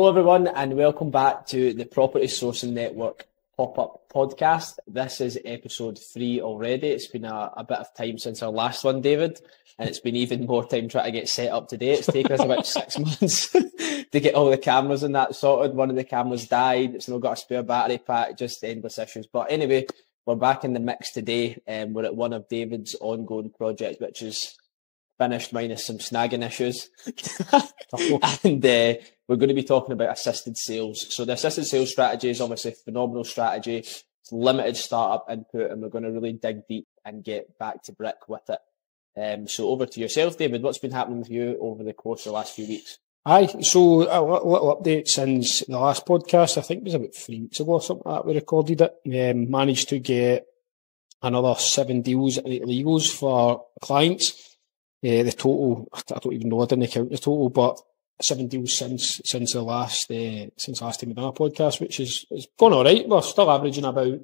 Hello everyone and welcome back to the Property Sourcing Network pop-up podcast. This is episode 3 already. It's been a bit of time since our last one, David, and it's been even more time trying to get set up today. It's taken us about 6 months to get all the cameras and that sorted. One of the cameras died. It's not got a spare battery pack, just endless issues. But anyway, we're back in the mix today and we're at one of David's ongoing projects, which is finished minus some snagging issues. And we're going to be talking about assisted sales. So the assisted sales strategy is obviously a phenomenal strategy. It's limited startup input and we're going to really dig deep and get back to brick with it. So over to yourself, David. What's been happening with you over the course of the last few weeks? So a little update since the last podcast. I think it was about 3 weeks ago or something like that we recorded it. Managed to get another 7 deals at legals for clients. The total, I don't even know, I didn't count the total, but 7 deals since the last last time we done a podcast, which is gone all right. We're still averaging about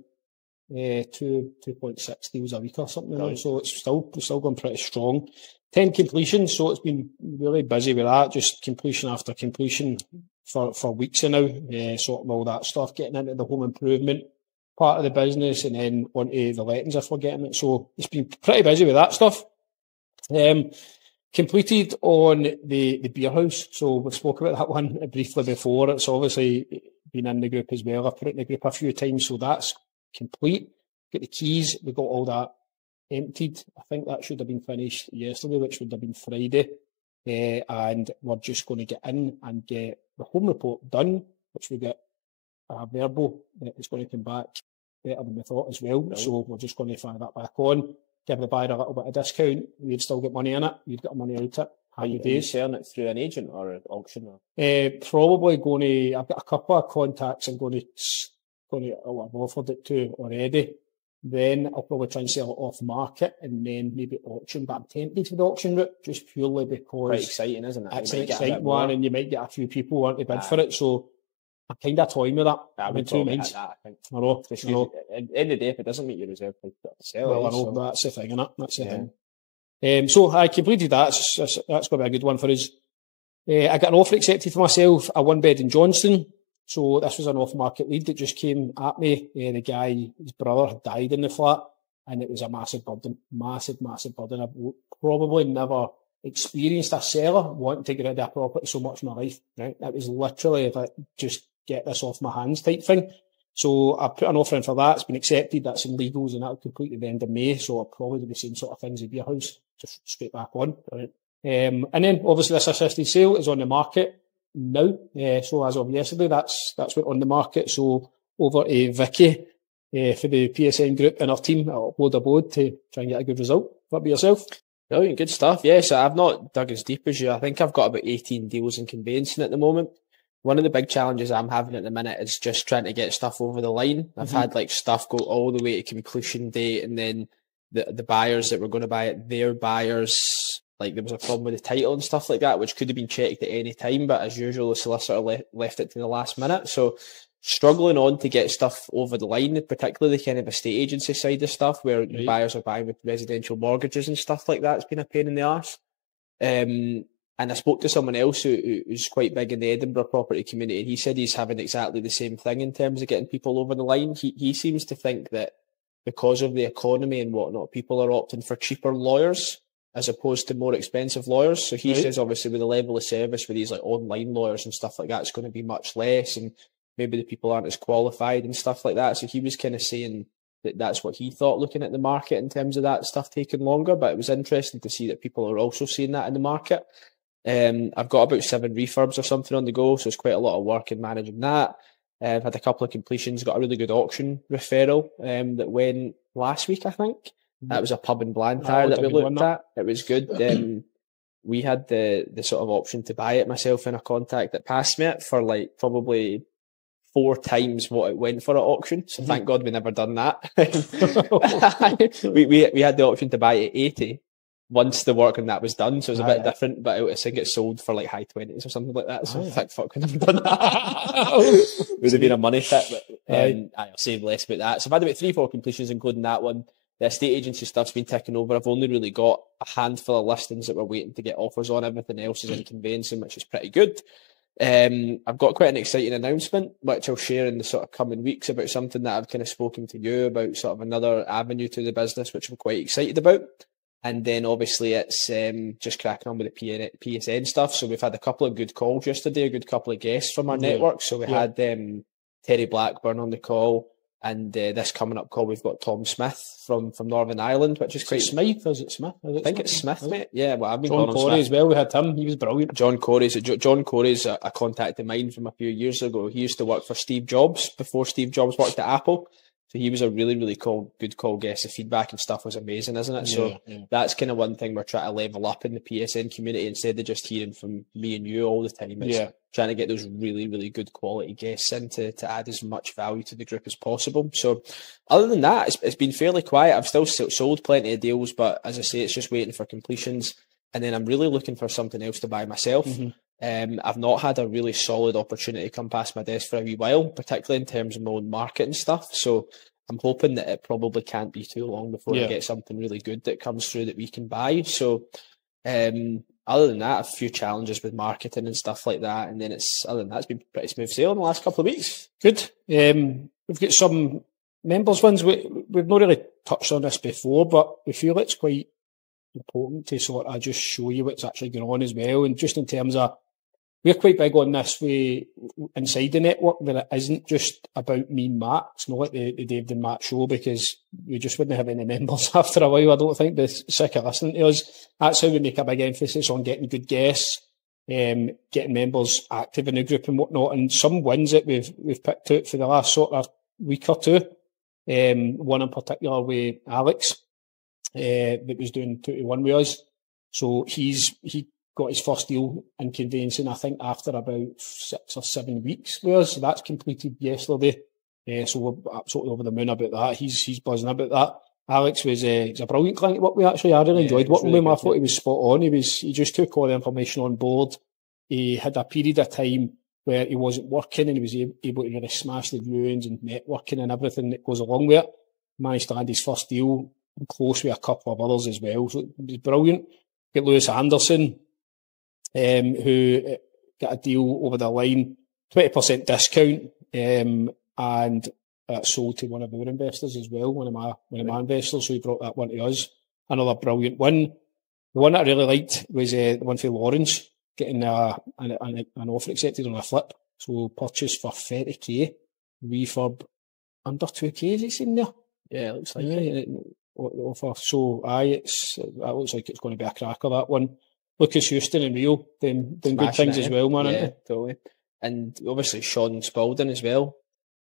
2.6 deals a week or something, right. So it's still going pretty strong. 10 completions, so it's been really busy with that, just completion after completion for weeks now, sorting all that stuff, getting into the home improvement part of the business and then onto the lettings if we're getting it. So it's been pretty busy with that stuff. Completed on the beer house, so we spoke about that one briefly before. It's obviously been in the group as well. I've put it in the group a few times, so that's complete. Got the keys, we got all that emptied. I think that should have been finished yesterday, which would have been Friday, and we're just going to get in and get the home report done, which we get a verbal that is going to come back better than we thought as well. Right. So we're just going to fire that back on. Give the buyer a little bit of discount. We've still got money in it. You've got money out it. Are you selling it through an agent or an auction? Probably going to. I've got a couple of contacts I'm going to. I've offered it to already. Then I'll probably try and sell it off market and then maybe auction. But I'm tempted for the auction route just purely because quite exciting, isn't it? It's an exciting one, and you might get a few people wanting to bid for it. So I'm kind of toying with that. I would two minds. I think. I know. At the end of the day, if it doesn't meet your reserve price, sell it. Well, I know, so that's the thing, innit? That's the thing. So I completed that. That's going to be a good one for us. I got an offer accepted for myself, a 1-bed in Johnston. So this was an off-market lead that just came at me. The guy, his brother, had died in the flat, and it was a massive burden. Massive burden. I've probably never experienced a seller wanting to get rid of a property so much in my life. Right? It was literally like, just get this off my hands type thing. So I put an offer in for that. It's been accepted. That's in legals and that'll complete at the end of May. So I'll probably do the same sort of things at your house, just straight back on. Right. And then obviously this assisted sale is on the market now. So as of yesterday, that's went on the market. So over to Vicky for the PSN group and our team, I'll upload a board to try and get a good result. What about yourself? Brilliant, good stuff. Yes, I've not dug as deep as you. I think I've got about 18 deals in conveyancing at the moment. One of the big challenges I'm having at the minute is just trying to get stuff over the line. I've had like stuff go all the way to completion date, and then the buyers that were going to buy it, their buyers, like there was a problem with the title and stuff like that, which could have been checked at any time, but as usual, the solicitor left it to the last minute. So struggling on to get stuff over the line, particularly the kind of estate agency side of stuff where the buyers are buying with residential mortgages and stuff like that. It's been a pain in the arse. And I spoke to someone else who's quite big in the Edinburgh property community, and he said he's having exactly the same thing in terms of getting people over the line. He seems to think that because of the economy and whatnot, people are opting for cheaper lawyers as opposed to more expensive lawyers. So he says obviously with the level of service with these like online lawyers and stuff like that, it's going to be much less, and maybe the people aren't as qualified and stuff like that. So he was kind of saying that that's what he thought looking at the market in terms of that stuff taking longer. But it was interesting to see that people are also seeing that in the market. I've got about 7 refurbs or something on the go, so it's quite a lot of work in managing that. I've had a couple of completions, got a really good auction referral that went last week, I think. That was a pub in Blantyre that we looked at. It was good. We had the sort of option to buy it myself and a contact that passed me it for like probably 4 times what it went for at auction. So thank God we never done that. we had the option to buy it at 80. Once the work on that was done, so it was a bit different, but I think it sold for like high 20s or something like that. So thank fuck we never done that. It would have been a money pit, but I'll say less about that. So I've had about 3-4 completions, including that one. The estate agency stuff's been ticking over. I've only really got a handful of listings that we're waiting to get offers on. Everything else is in conveyancing, which is pretty good. I've got quite an exciting announcement, which I'll share in the sort of coming weeks about something that I've kind of spoken to you about, sort of another avenue to the business, which I'm quite excited about. And then obviously it's just cracking on with the PSN stuff. So we've had a couple of good calls yesterday, a good couple of guests from our network. So we had Terry Blackburn on the call, and this coming up call we've got Tom Smith from Northern Ireland, which is quite... Smith, is it Smith? I think it's Smith, mate. Yeah, well, I've been John Corey as well, we had him, he was brilliant. John Corey's a contact of mine from a few years ago. He used to work for Steve Jobs before Steve Jobs worked at Apple. So he was a really, really good call guest. The feedback and stuff was amazing, isn't it? So that's kind of one thing we're trying to level up in the PSN community. Instead of just hearing from me and you all the time, it's trying to get those really, really good quality guests in to add as much value to the group as possible. So other than that, it's been fairly quiet. I've still sold plenty of deals, but as I say, it's just waiting for completions. And then I'm really looking for something else to buy myself. I've not had a really solid opportunity come past my desk for a wee while, particularly in terms of my own market and stuff. So I'm hoping that it probably can't be too long before I get something really good that comes through that we can buy. So other than that, a few challenges with marketing and stuff like that. And then it's been pretty smooth sailing the last couple of weeks. Good. We've got some members ones. We've not really touched on this before, but we feel it's quite important to sort of just show you what's actually going on as well. And just in terms of, we're quite big on this way inside the network, that it isn't just about me and Matt. It's not like the David and Matt show, because we just wouldn't have any members after a while. I don't think they're sick of listening to us. That's how we make a big emphasis on getting good guests, getting members active in the group and whatnot. And some wins that we've picked out for the last sort of week or two. One in particular with Alex, that was doing 2-1 with us. So he got his first deal in conveyancing, I think, after about 6 or 7 weeks with us. So that's completed yesterday. So we're absolutely over the moon about that. He's buzzing about that. Alex was he's a brilliant client to work with, actually. I really enjoyed working with him. I thought he was spot on. He just took all the information on board. He had a period of time where he wasn't working, and he was able to really smash the viewings and networking and everything that goes along with it. Managed to land his first deal, close with a couple of others as well. So it was brilliant. Get Lewis Anderson, who got a deal over the line, 20% discount, and sold to one of our investors as well, one of my investors, so he brought that one to us. Another brilliant one. The one that I really liked was the one for Lawrence, getting an offer accepted on a flip. So purchase for 30k, refurb under 2k, is it seen there? Yeah, it looks like it. Offer. So that looks like it's going to be a cracker, that one. Lucas Houston and Rio doing good things as well, man. Yeah, totally. And obviously Sean Spalding as well.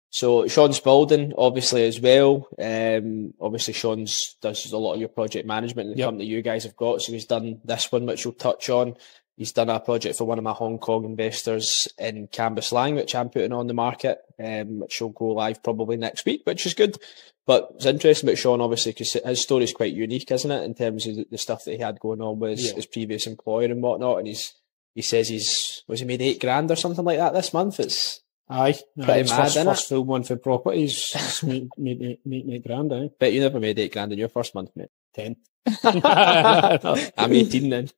So Sean Spalding, obviously, as well. Obviously Sean does a lot of your project management in the company you guys have got. So he's done this one, which we'll touch on. He's done a project for one of my Hong Kong investors in Cambuslang, which I'm putting on the market, which will go live probably next week, which is good. But it's interesting about Sean, obviously, because his story is quite unique, isn't it, in terms of the stuff that he had going on with his previous employer and whatnot. And he says he made $8,000 or something like that this month? It's pretty mad, isn't it? First full month for properties, made $8,000, Bet you never made $8,000 in your first month, mate. 10. I'm 18 then.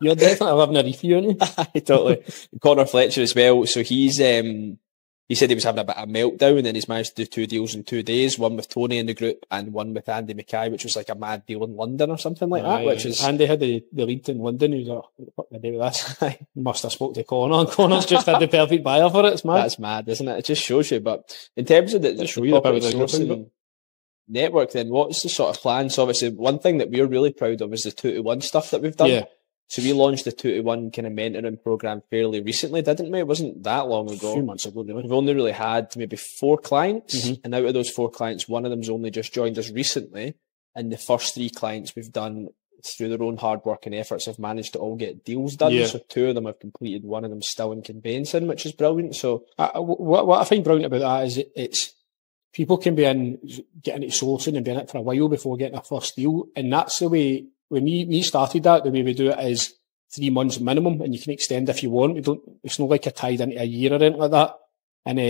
You're definitely living a reef, aren't you? Totally. Connor Fletcher as well. So he said he was having a bit of a meltdown, and then he's managed to do 2 deals in 2 days, one with Tony in the group and one with Andy Mackay, which was like a mad deal in London or something like that. Which is Andy had the lead in London. He was like, what the day with this? Must have spoke to Connor, and Connor's just had the perfect buyer for it. It's mad. That's mad, isn't it? It just shows you. But in terms of the network, then what's the sort of plan? So obviously one thing that we're really proud of is the 2-1 stuff that we've done. Yeah. So we launched the 2-1 kind of mentoring program fairly recently, didn't we? It wasn't that long ago. A few months ago, really. We've only really had maybe 4 clients, and out of those 4 clients, one of them's only just joined us recently, and the first 3 clients we've done through their own hard work and efforts have managed to all get deals done. Yeah. So 2 of them have completed, one of them still in conveyancing, which is brilliant. So what I find brilliant about that is it's people can be getting into sourcing and be in it for a while before getting a first deal, and that's the way. When me started that, the way we do it is 3 months minimum, and you can extend if you want. It's not like you're tied into a year or anything like that. And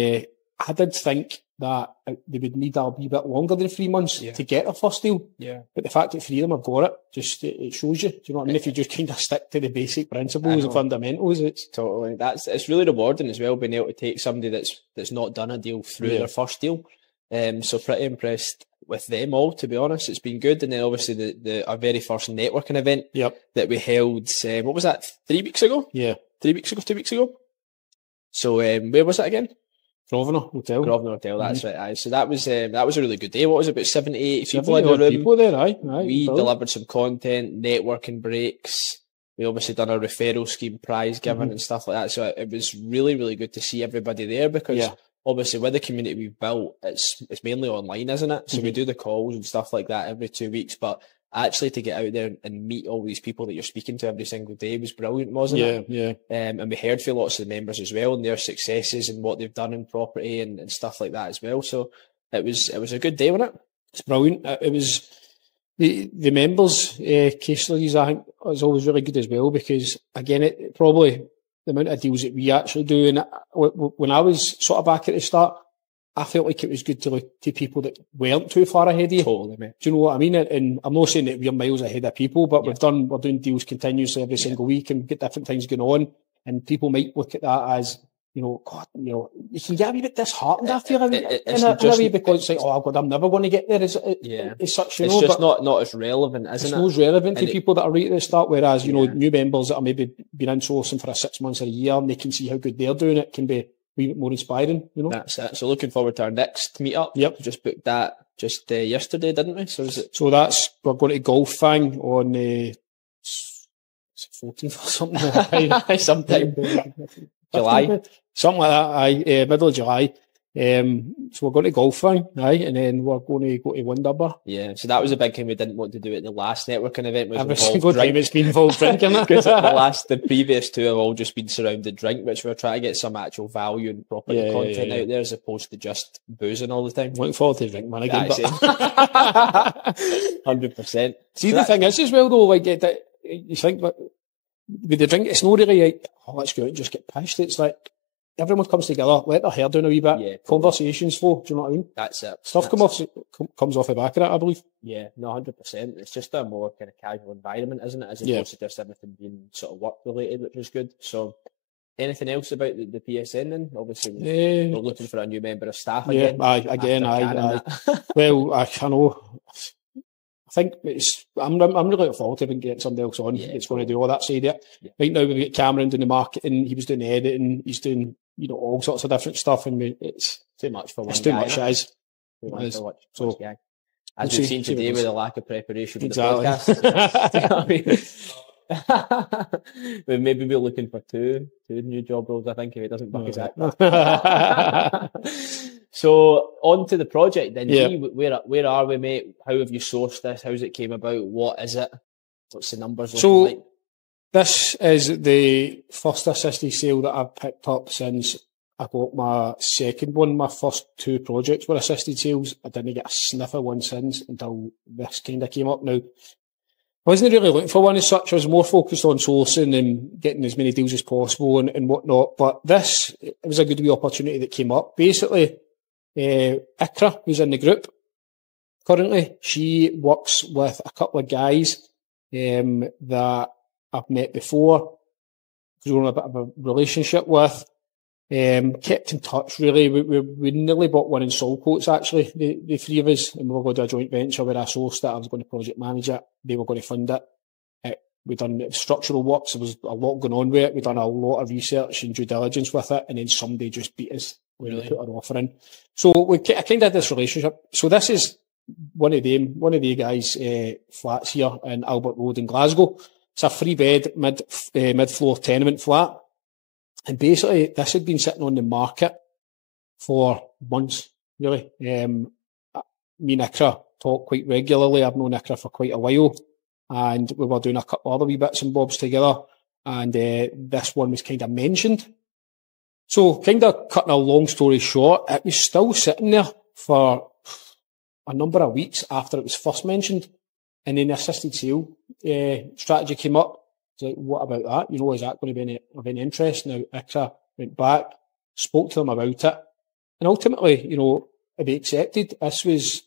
I did think that they would need a wee bit longer than 3 months to get their first deal. Yeah. But the fact that 3 of them have got it, just it shows you. Do you know what I mean? If you just kind of stick to the basic principles and fundamentals, it's totally. It's really rewarding as well, being able to take somebody that's not done a deal through their first deal. So pretty impressed with them all, to be honest. It's been good. And then obviously our very first networking event that we held, what was that, 3 weeks ago? Yeah. 3 weeks ago, 2 weeks ago. So where was it again? Govanhill Hotel. That's right. Aye. So that was a really good day. What was it, about 70, 80 people 70 in the room? People there, aye. We delivered some content, networking breaks. We obviously done a referral scheme, prize giving and stuff like that. So it was really, really good to see everybody there, because obviously with the community we've built, it's mainly online, isn't it? So we do the calls and stuff like that every 2 weeks, but actually to get out there and meet all these people that you're speaking to every single day was brilliant, wasn't it? Yeah. And we heard from lots of the members as well, and their successes and what they've done in property and stuff like that as well. So it was a good day, wasn't it? It's brilliant. It was the members' case studies, I think, is always really good as well, because again, it probably the amount of deals that we actually do, and when I was sort of back at the start, I felt like it was good to look to people that weren't too far ahead of you. Totally, mate. Do you know what I mean? And I'm not saying that we're miles ahead of people, but we're doing deals continuously every single week and get different things going on. And people might look at that as, God, you can get a wee bit disheartened after in a way, because it's like, oh God, I'm never going to get there. As such, it's just not as relevant, isn't it? It's not as relevant to people that are right at the start. Whereas new members that are maybe been insourcing for 6 months or a year, and they can see how good they're doing it, can be a wee bit more inspiring. That's it. So looking forward to our next meet up. Yep, just booked that yesterday, didn't we? So So we're going to Govanhill on 14th or something. Sometime July. Something like that, aye, middle of July. So we're going to Govanhill, aye, and then we're going to go to Wonderbar. Yeah, so that was a big thing we didn't want to do at the last networking event. Every single time it's been involved drinking. Because the previous two have all just been surrounded drink, which we're trying to get some actual value and property content out there, as opposed to just boozing all the time. Looking forward to drink, man, again. 100%. See, the thing is as well, though, like, that you think, but with the drink, it's not really like, oh, let's go out and just get pissed. It's like, everyone comes together, let their hair down a wee bit, conversations flow, do you know what I mean? That's it. Stuff comes off the back of that, I believe. Yeah, no, 100%. It's just a more kind of casual environment, isn't it? As opposed to just everything being sort of work related, which is good. So, anything else about the PSN then? Obviously, we're looking for a new member of staff again. Yeah, Well, I know. I think I'm really looking forward to getting somebody else on. It's going to do all that side of it. Yeah. Right now we've got Cameron doing the marketing, he was doing the editing, he's doing all sorts of different stuff, and it's too much for one guy. It's too much, it is. So, as we've seen today with the lack of preparation for the podcast. We'll maybe be looking for two new job roles, I think, if it doesn't buck his act. So on to the project then. Where are we, mate? How have you sourced this? How's it came about? What is it? What's the numbers looking like? This is the first assisted sale that I've picked up since I got my second one. My first two projects were assisted sales. I didn't get a sniff of one since until this kind of came up. Now, I wasn't really looking for one as such. I was more focused on sourcing and getting as many deals as possible and whatnot. But it was a good wee opportunity that came up. Basically, Ikra, who's in the group currently, she works with a couple of guys that I've met before, grown a bit of a relationship with, kept in touch really. We nearly bought one in Saltcoats actually, the three of us, and we were going to do a joint venture where I sourced it. I was going to project manage it, they were going to fund it. We'd done structural works, there was a lot going on with it, we'd done a lot of research and due diligence with it, and then somebody just beat us when we put our offer in. So I kind of had this relationship. So this is one of the guys' flats here in Albert Road in Glasgow. It's a 3-bed mid-floor tenement flat. And basically, this had been sitting on the market for months, really. Me and Ikra talk quite regularly. I've known Ikra for quite a while. And we were doing a couple other wee bits and bobs together. And this one was kind of mentioned. So, kind of cutting a long story short, it was still sitting there for a number of weeks after it was first mentioned. And then the assisted sale strategy came up. It's like, what about that? Is that going to be of any interest? Now, Ikra went back, spoke to them about it, And ultimately, you know, they accepted. This was,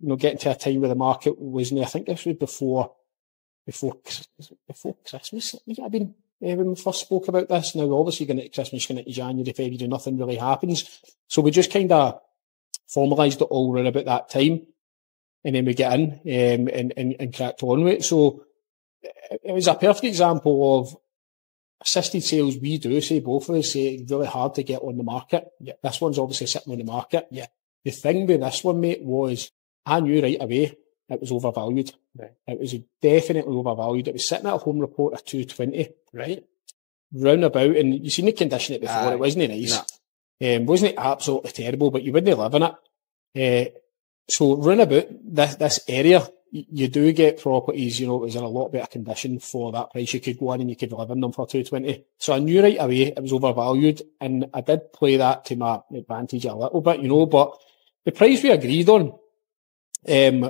you know, getting to a time where the market wasn't, I think this was before Christmas. It might have been when we first spoke about this. Now, obviously, going into Christmas, going into January, February, nothing really happens. So we just kind of formalised it all around about that time. And then we get in and cracked on with it. So it was a perfect example of assisted sales. We do say, both of us say, it's really hard to get on the market. Yeah. This one's obviously sitting on the market. Yeah. The thing with this one, mate, was I knew right away it was overvalued. Right. It was definitely overvalued. It was sitting at a home report of 220. Right. Round about, and you've seen the condition it before. It wasn't nice. Nah. Wasn't it absolutely terrible, but you wouldn't live in it. So round about this area, you do get properties, you know, it was in a lot better condition for that price. You could go in and you could live in them for 220. So I knew right away it was overvalued, and I did play that to my advantage a little bit, you know, but the price we agreed on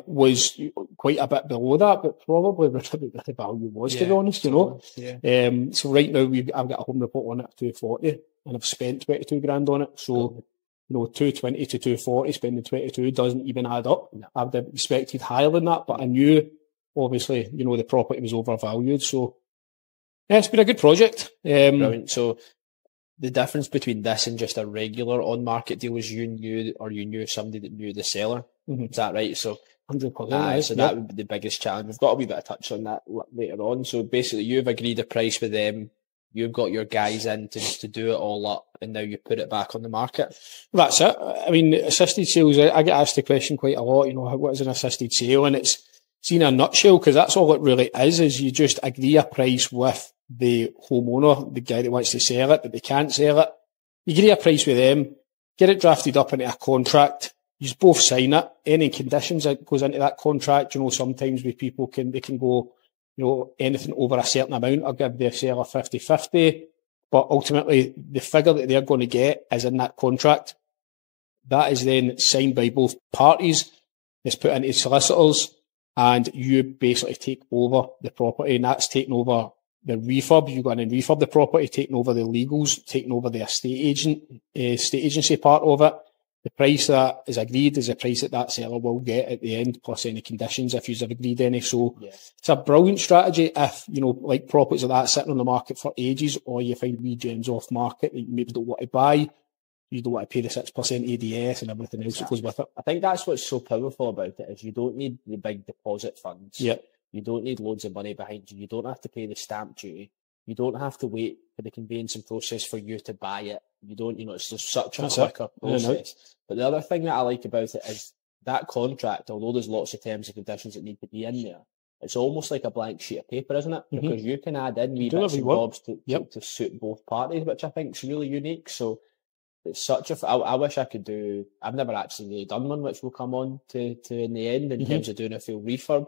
was quite a bit below that, but probably what the value was, to be honest, you know. Yeah. So right now I've got a home report on it at 240 and I've spent 22 grand on it. So, you know, 220 to 240, spending 22 doesn't even add up. No. I would have expected higher than that, but I knew, obviously, you know, the property was overvalued. So, yeah, it's been a good project. Brilliant. So, the difference between this and just a regular on-market deal is you knew somebody that knew the seller. Mm-hmm. Is that right? So, 100%. So that would be the biggest challenge. We've got a wee bit of touch on that later on. So, basically, you've agreed a price with them. You've got your guys in to do it all up, and now you put it back on the market. That's it. I mean, assisted sales, I get asked the question quite a lot, you know, what is an assisted sale? And it's in a nutshell, because that's all it really is you just agree a price with the homeowner, the guy that wants to sell it, but they can't sell it. You agree a price with them, get it drafted up into a contract, you both sign it. Any conditions that goes into that contract, you know, sometimes with people they can go, you know, anything over a certain amount, I'll give the seller 50-50. But ultimately, the figure that they're going to get is in that contract. That is then signed by both parties. It's put into solicitors, and you basically take over the property, and that's taking over the refurb. You go in and refurb the property, taking over the legals, taking over the estate agency part of it. The price that is agreed is the price that seller will get at the end, plus any conditions if you've agreed any. So It's a brilliant strategy if, you know, like properties like that sitting on the market for ages, or you find wee gems off market that you maybe don't want to buy. You don't want to pay the 6% ADS and everything else that goes with it. I think that's what's so powerful about it, is you don't need the big deposit funds. Yep. You don't need loads of money behind you. You don't have to pay the stamp duty. You don't have to wait for the conveyancing process for you to buy it. You don't, you know, it's just such a quicker process. But the other thing that I like about it is that contract, although there's lots of terms and conditions that need to be in there, it's almost like a blank sheet of paper, isn't it? Mm-hmm. Because you can add in wee bits and bobs to suit both parties, which I think is really unique. So it's such I wish I could do, I've never actually really done one, which we'll come on to in the end, in terms of doing a full refurb.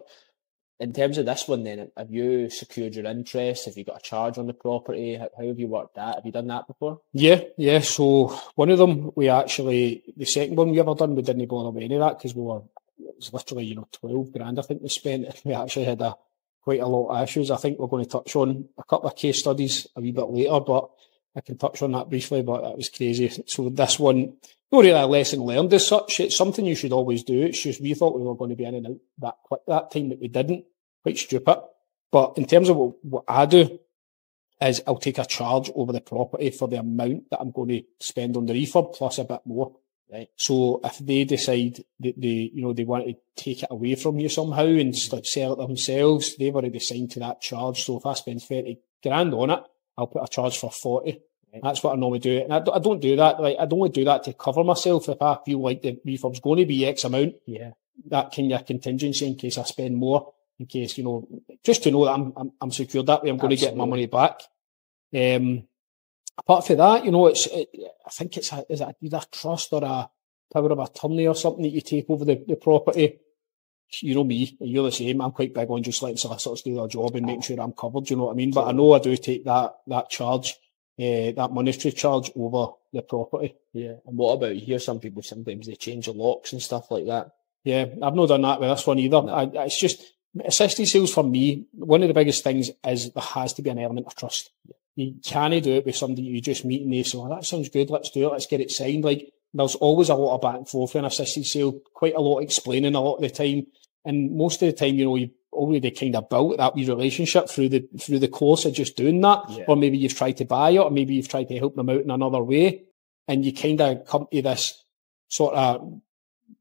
In terms of this one then, have you secured your interest? Have you got a charge on the property? How have you worked that? Have you done that before? Yeah. So one of them, the second one we ever done, we didn't bother with any of that, because it was literally, you know, 12 grand I think we spent. We actually had quite a lot of issues. I think we're going to touch on a couple of case studies a wee bit later, but I can touch on that briefly, but that was crazy. So this one, not really a lesson learned as such. It's something you should always do. It's just we thought we were going to be in and out that quick that time, that we didn't. Quite stupid. But in terms of what I do, is I'll take a charge over the property for the amount that I'm going to spend on the refurb, plus a bit more. Right. So if they decide that they want to take it away from you somehow and sell it themselves, they've already signed to that charge. So if I spend 30 grand on it, I'll put a charge for 40. That's what I normally do. And I don't do that. Like, I don't want to do that to cover myself. If I feel like the refurb's going to be X amount, that kind of contingency in case I spend more, in case, you know, just to know that I'm secured that way, I'm going to get my money back. Apart from that, you know, I think is it either a trust or a power of attorney or something that you take over the property. You know me, you're the same. I'm quite big on just letting solicitors do their job and making sure I'm covered, you know what I mean? But I know I do take that charge, that monetary charge over the property. Yeah. And what about, you hear some people sometimes they change the locks and stuff like that? Yeah, I've not done that with this one either. No. It's just, assisted sales for me, one of the biggest things is there has to be an element of trust. You can't do it with somebody you just meet and they say, oh, that sounds good, let's do it, let's get it signed. Like, there's always a lot of back and forth in an assisted sale, quite a lot explaining a lot of the time. And most of the time, you've already kind of built that wee relationship through the course of just doing that. Yeah. Or maybe you've tried to buy it, or maybe you've tried to help them out in another way. And you kind of come to this sort of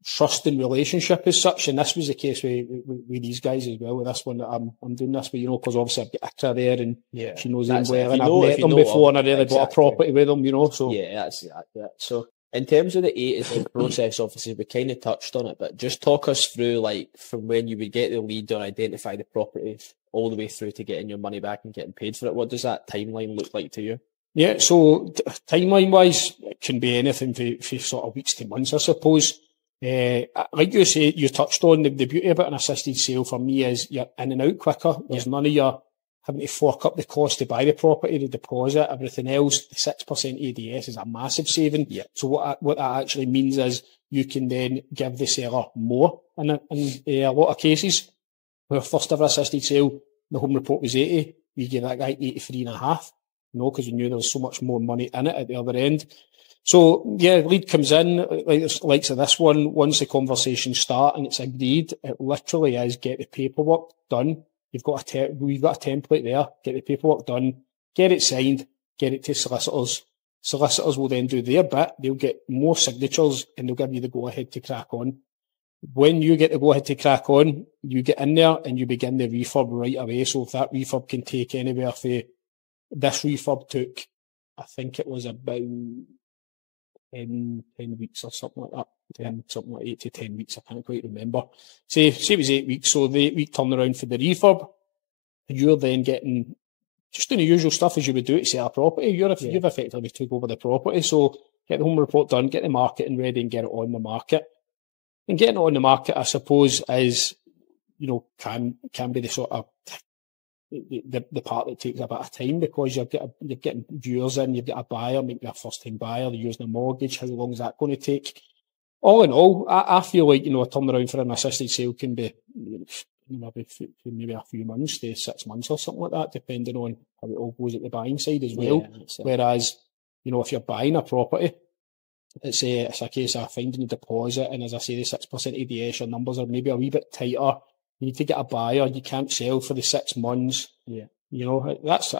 trusting relationship as such. And this was the case with these guys as well, with this one that I'm doing this with, because obviously I've got Ikra there and she knows them well. And I've met them before and I really bought a property with them, so. Yeah, that's exactly it. So in terms of the A to Z process, obviously we kind of touched on it, but just talk us through, like, from when you would get the lead or identify the property all the way through to getting your money back and getting paid for it. What does that timeline look like to you? Yeah, so timeline-wise, it can be anything for sort of weeks to months, I suppose. Like you say, you touched on, the beauty about an assisted sale for me is you're in and out quicker. There's none of your having to fork up the cost to buy the property, the deposit, everything else. The 6% ADS is a massive saving. Yeah. So what that actually means is you can then give the seller more in a lot of cases. Our first ever assisted sale, the home report was 80. We gave that guy 83.5. Because we knew there was so much more money in it at the other end. So, yeah, lead comes in, like to this one, once the conversations start and it's agreed, it literally is get the paperwork done. We've got a template there, get the paperwork done, get it signed, get it to solicitors. Solicitors will then do their bit, they'll get more signatures and they'll give you the go-ahead to crack on. When you get the go-ahead to crack on, you get in there and you begin the refurb right away. So if that refurb can take anywhere for... This refurb took, I think it was about 10 weeks or something like that. Something like 8 to 10 weeks, I can't quite remember. Say it was 8 weeks, so the 8-week turnaround for the refurb, you're then getting just doing the usual stuff as you would do to sell a property. You've effectively took over the property, so get the home report done, get the marketing ready and get it on the market. And getting it on the market, I suppose, is, can be the sort of the part that takes a bit of time, because you're getting viewers in, you've got a buyer, maybe a first-time buyer, they're using a mortgage. How long is that going to take? All in all, I feel like, a turnaround for an assisted sale can be maybe a few months to 6 months or something like that, depending on how it all goes at the buying side as well. Yeah, whereas, if you're buying a property, it's a case of finding the deposit, and as I say, the 6% ADS, your numbers are maybe a wee bit tighter. You need to get a buyer. You can't sell for the 6 months. Yeah. That's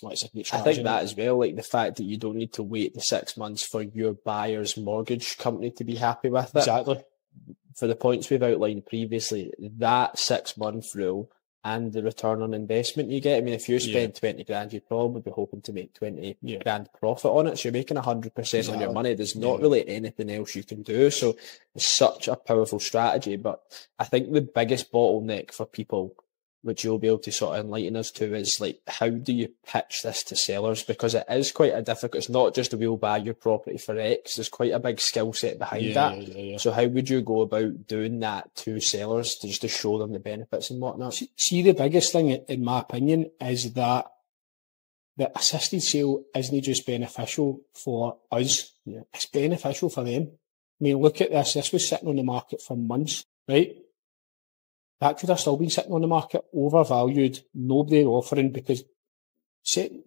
why it's a great strategy. I think that as well, like the fact that you don't need to wait the 6 months for your buyer's mortgage company to be happy with it. Exactly. For the points we've outlined previously, that 6 month rule and the return on investment you get. I mean, if you spend 20 grand, you'd probably be hoping to make 20 grand profit on it. So you're making 100% on your money. There's not really anything else you can do. So it's such a powerful strategy. But I think the biggest bottleneck for people, which you'll be able to sort of enlighten us to, is like, how do you pitch this to sellers? Because it is quite a difficult, it's not just we'll buy your property for X, there's quite a big skill set behind that. Yeah. So how would you go about doing that to sellers just to show them the benefits and whatnot? See, the biggest thing, in my opinion, is that the assisted sale isn't just beneficial for us, it's beneficial for them. I mean, look at this. This was sitting on the market for months, right? That could have still been sitting on the market, overvalued, nobody offering, because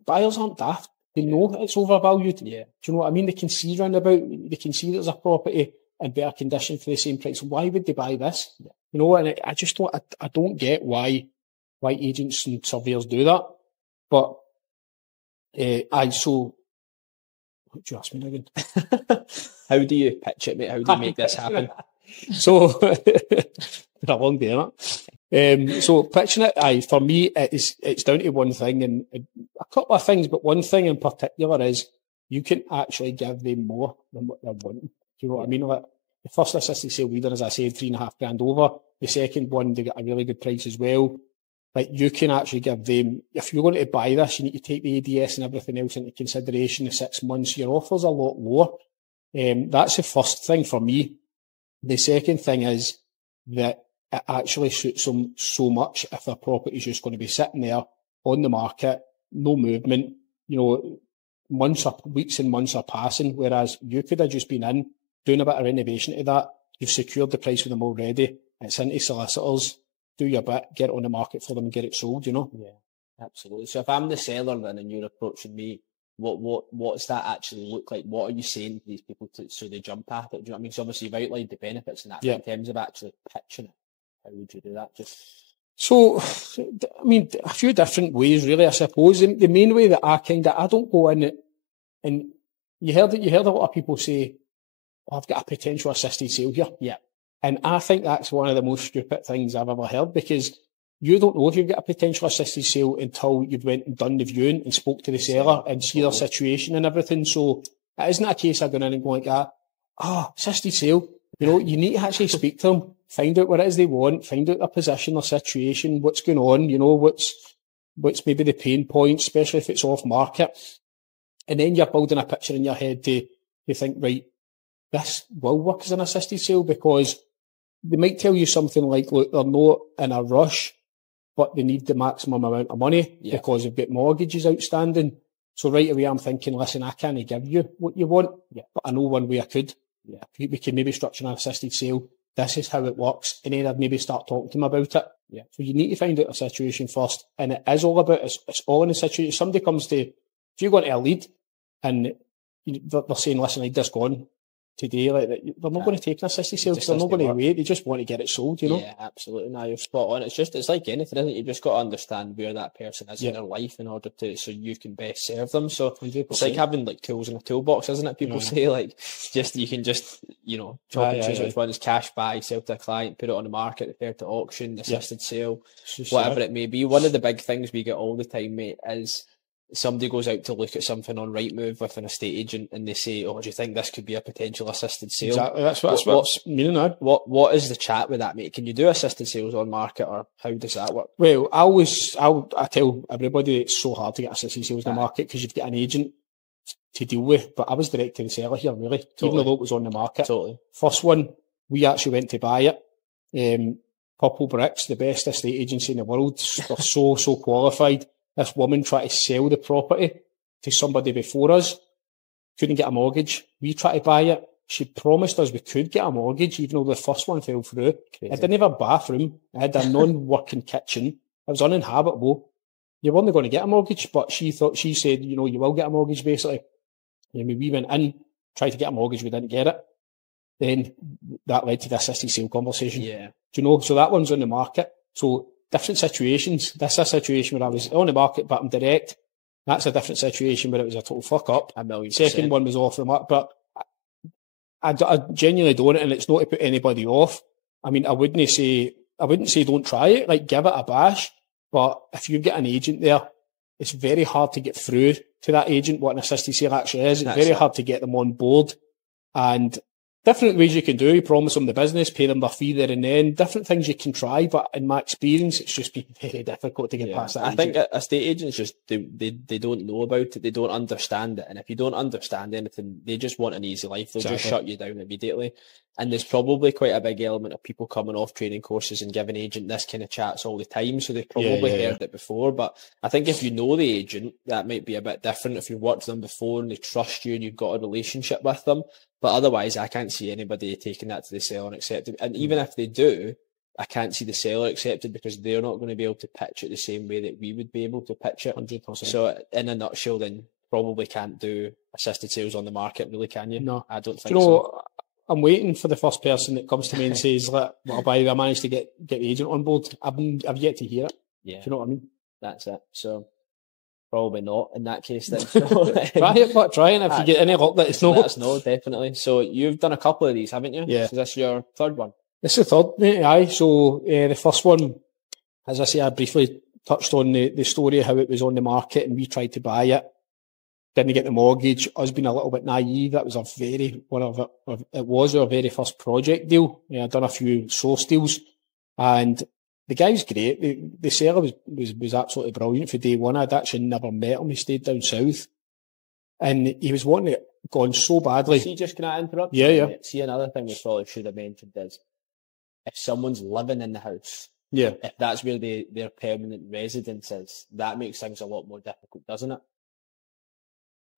buyers aren't daft. They know it's overvalued. Yeah. Do you know what I mean? They can see they can see there's a property in better condition for the same price. Why would they buy this? Yeah. And I just don't get why agents and surveyors do that. But what do you ask me again? How do you pitch it, mate? How do you make this happen? So, a long day, innit? So pitching it, for me, it's down to one thing, and a couple of things, but one thing in particular is you can actually give them more than what they're wanting. Do you know what I mean? Like, the first assisted sale leader, as I said, 3.5 grand over. The second one, they get a really good price as well. Like, you can actually give them, if you're going to buy this, you need to take the ADS and everything else into consideration. The 6 months, your offer's a lot lower. That's the first thing for me. The second thing is that it actually suits them so much if their property is just going to be sitting there on the market, no movement, weeks and months are passing, whereas you could have just been in, doing a bit of renovation to that, you've secured the price with them already, it's into solicitors, do your bit, get it on the market for them and get it sold, Yeah, absolutely. So if I'm the seller then and you're approaching me, what's that actually look like? What are you saying to these people so they jump at it? Do you know what I mean? So obviously you've outlined the benefits and that, but in terms of actually pitching it, how would you do that? So, I mean, a few different ways, really, I suppose. The main way that I don't go in it, and you heard a lot of people say, oh, I've got a potential assisted sale here. Yeah. And I think that's one of the most stupid things I've ever heard, because you don't know if you've got a potential assisted sale until you've went and done the viewing and spoke to the seller and see their situation and everything. So it isn't a case of going in and going like that, assisted sale. You know, you need to actually speak to them, find out what it is they want, find out their position, their situation, what's going on, you know, what's maybe the pain points, especially if it's off market. And then you're building a picture in your head to think, right, this will work as an assisted sale, because they might tell you something like, look, they're not in a rush, but they need the maximum amount of money because they've got mortgages outstanding. So right away I'm thinking, listen, I can't give you what you want, but I know one way I could. We can maybe structure an assisted sale. This is how it works. And then I'd maybe start talking to them about it. So you need to find out the situation first. And it is all about, it's all in the situation. Somebody comes to, if you go into a lead and they're saying, listen, I'd just gone today, like they're not going to take an assisted sale because they're not going to wait. They just want to get it sold, you know? Yeah, absolutely. No, you're spot on. It's like anything, isn't it? You've just got to understand where that person is in their life in order to, so you can best serve them. So 100%. It's like having like tools in a toolbox, isn't it? People say like, you can just, you know, chop and choose which one is cash buy, sell to a client, put it on the market, repair to auction, assisted sale, whatever it may be. One of the big things we get all the time, mate, is somebody goes out to look at something on Rightmove with an estate agent and they say, oh, do you think this could be a potential assisted sale? Exactly. That's what's meaning now. What is the chat with that, mate? Can you do assisted sales on market, or how does that work? Well, I tell everybody it's so hard to get assisted sales in the market because you've got an agent to deal with, but I was direct to the seller here, really, even though it was on the market. First one, we actually went to buy it. Purple Bricks, the best estate agency in the world. They're so qualified. This woman tried to sell the property to somebody before us, couldn't get a mortgage. We tried to buy it. She promised us we could get a mortgage, even though the first one fell through. Crazy. It didn't have a bathroom. It had a non-working kitchen. It was uninhabitable. You weren't going to get a mortgage, but she said, you know, you will get a mortgage, basically. I mean, we went in, tried to get a mortgage, we didn't get it. Then that led to the assisted sale conversation. Yeah. Do you know? So that one's on the market. So different situations. This is a situation where I was on the market, but I'm direct. That's a different situation where it was a total fuck up. 1,000,000%. Second one was off the market, but I genuinely don't, and it's not to put anybody off. I mean, I wouldn't say don't try it, like give it a bash. But if you get an agent there, it's very hard to get through to that agent what an assisted sale actually is. It's very hard to get them on board. And different ways you can do. You promise them the business, pay them their fee there and then. Different things you can try, but in my experience, it's just been very difficult to get past that. I think estate agents just they don't know about it. They don't understand it, and if you don't understand anything, they just want an easy life. They'll just shut you down immediately. And there's probably quite a big element of people coming off training courses and giving agent this kind of chats all the time, so they've probably heard it before. But I think if you know the agent, that might be a bit different. If you've worked with them before and they trust you and you've got a relationship with them. But otherwise, I can't see anybody taking that to the seller and accepting it. And even if they do, I can't see the seller accepted because they're not going to be able to pitch it the same way that we would be able to pitch it. 100%. So in a nutshell, then probably can't do assisted sales on the market, really, can you? No. I don't think so. So. I'm waiting for the first person that comes to me and says, "Well, by the way, I managed to get the agent on board." I've yet to hear it. Yeah. Do you know what I mean? That's it. So probably not in that case then. Try it, but try it. If you get any luck, let us know. Let us know, definitely. So you've done a couple of these, haven't you? Yeah. So this is your third one? This is the third, mate. Aye. So the first one, as I say, I briefly touched on the story of how it was on the market and we tried to buy it. Didn't get the mortgage. Us being a little bit naive. That was our very first project deal. I'd done a few source deals, and the guy's great. The seller was absolutely brilliant for day one. I'd actually never met him. He stayed down south, and he was wanting it gone so badly. See, just can I interrupt? Yeah. See, another thing we probably should have mentioned is if someone's living in the house. Yeah. If that's where their permanent residence is, that makes things a lot more difficult, doesn't it?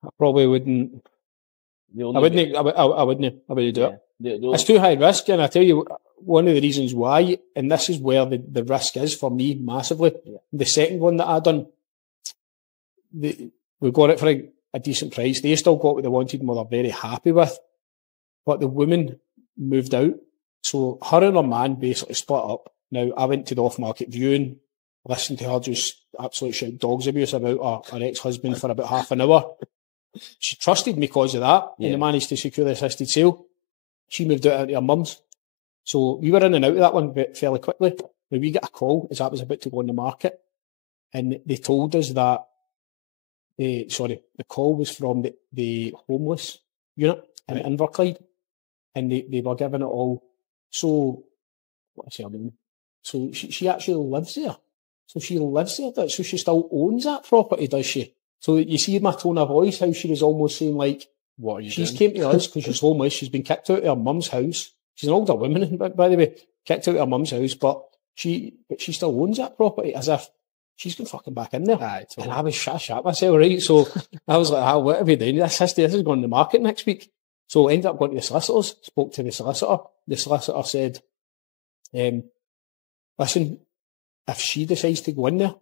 I probably wouldn't. I wouldn't do it. It's too high risk, and I tell you one of the reasons why, and this is where the risk is for me massively. Yeah. The second one that I done, we got it for a decent price. They still got what they wanted and were very happy with. But the woman moved out. So her and her man basically split up. Now, I went to the off-market viewing, listened to her just absolutely shout dog's abuse about her ex-husband for about half an hour. She trusted me because of that, and they managed to secure the assisted sale. She moved out into her mum's. So we were in and out of that one fairly quickly. Now, we got a call as that was about to go on the market, and they told us that the call was from the homeless unit in Inverclyde, and they were giving it all. So, what I say, I mean, so she actually lives there. So she lives there. So she still owns that property, does she? So you see my tone of voice, how she was almost saying like, "What are you doing?" She's came to us because she's homeless. She's been kicked out of her mum's house. She's an older woman, by the way, kicked out of her mum's house, but she still owns that property as if she's going fucking back in there. Totally. And I was shat myself, right? So I was like, what have we done? This is going to the market next week. So I ended up going to the solicitors, spoke to the solicitor. The solicitor said, listen, if she decides to go in there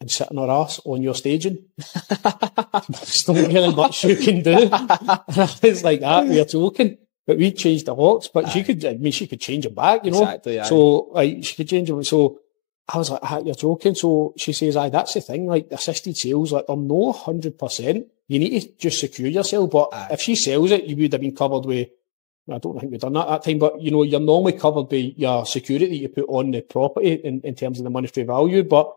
and sit on her arse on your staging, there's not really much you can do. And I was like, we're joking. But we changed the locks, but she could change them back, you know. Exactly, so like she could change them. So I was like, you're joking. So she says, that's the thing, like assisted sales, like they're no 100%. You need to just secure yourself. But if she sells it, you would have been covered with, I don't think we've done that at that time, but you know, you're normally covered by your security you put on the property in terms of the monetary value. But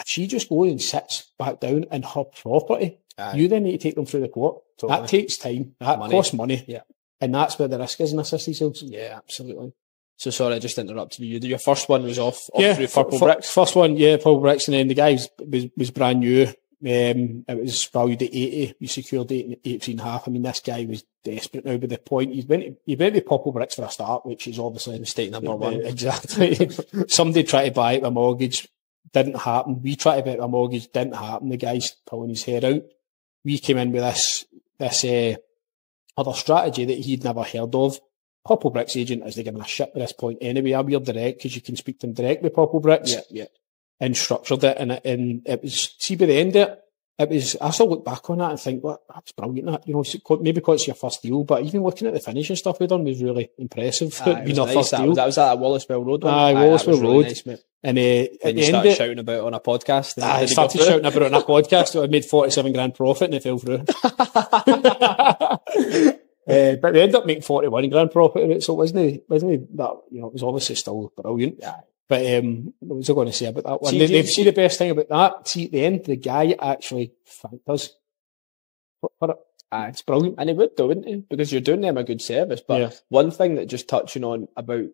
if she just goes and sits back down in her property, you then need to take them through the court. Totally. That takes time. That costs money. Yeah. And that's where the risk is in assisted sales. Yeah, absolutely. So sorry, I just interrupted you. Your first one was off through Purple Bricks? First one, Purple Bricks, and then the guy was brand new. It was valued at 80. We secured it at 18.5. I mean, this guy was desperate now by the point. He went to Purple Bricks for a start, which is obviously mistake number one. Exactly. Somebody tried to buy it with a mortgage. Didn't happen. We tried to buy it with a mortgage. Didn't happen. The guy's pulling his hair out. We came in with this other strategy that he'd never heard of. Purple Bricks agent is they giving a shit at this point anyway. We're direct because you can speak to them direct with Purple Bricks. Yeah. And structured it, and it was, see, by the end of it was, I still look back on that and think, well, that's brilliant, that, you know, maybe because it's your first deal, but even looking at the finishing stuff we've done was really impressive. Being our first deal. That was at Wallacewell Road one? Wallacewell Road. Nice, and you started shouting about it on a podcast. I started shouting about it on a podcast. I made 47 grand profit and it fell through. But we ended up making 41 grand profit of it, so it wasn't that, you know, it was obviously still brilliant. Yeah. But what was I going to say about that one? See the best thing about that? See, at the end, the guy actually thanked us for it. It's brilliant. And he would though, wouldn't he? Because you're doing them a good service. But one thing that just touching on about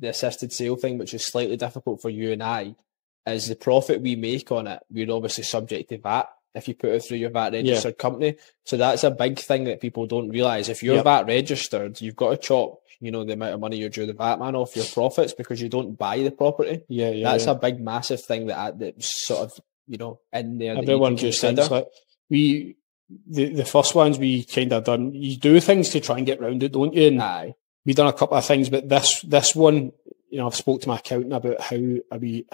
the assisted sale thing, which is slightly difficult for you and I, is the profit we make on it, we're obviously subject to VAT if you put it through your VAT registered company. So that's a big thing that people don't realise. If you're VAT registered, you've got to chop, you know, the amount of money you're due the VAT man off your profits because you don't buy the property. That's a big, massive thing that's sort of, you know, in there. Everyone just thinks like the first ones we kind of done. You do things to try and get round it, don't you? And we done a couple of things, but this one, you know, I've spoke to my accountant about how we.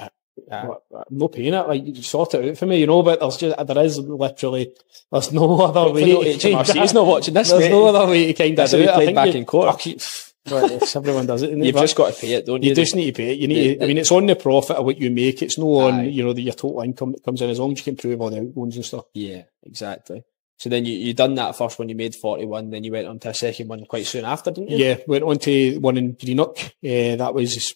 I'm not paying it. Like, you sort it out for me, you know. But there is literally, there's no other way. HMRC's not watching this. There's no other way to kind of do it. I think back in court. But everyone does it. You've just got to pay it, don't you? You just need to pay it. You need. I mean, it's on the profit of what you make. It's no on, you know, your total income that comes in, as long as you can prove all the outgoings and stuff. Yeah, exactly. So then you done that first one. You made 41. Then you went on to a second one quite soon after, didn't you? Yeah, went on to one in Greenock. That was.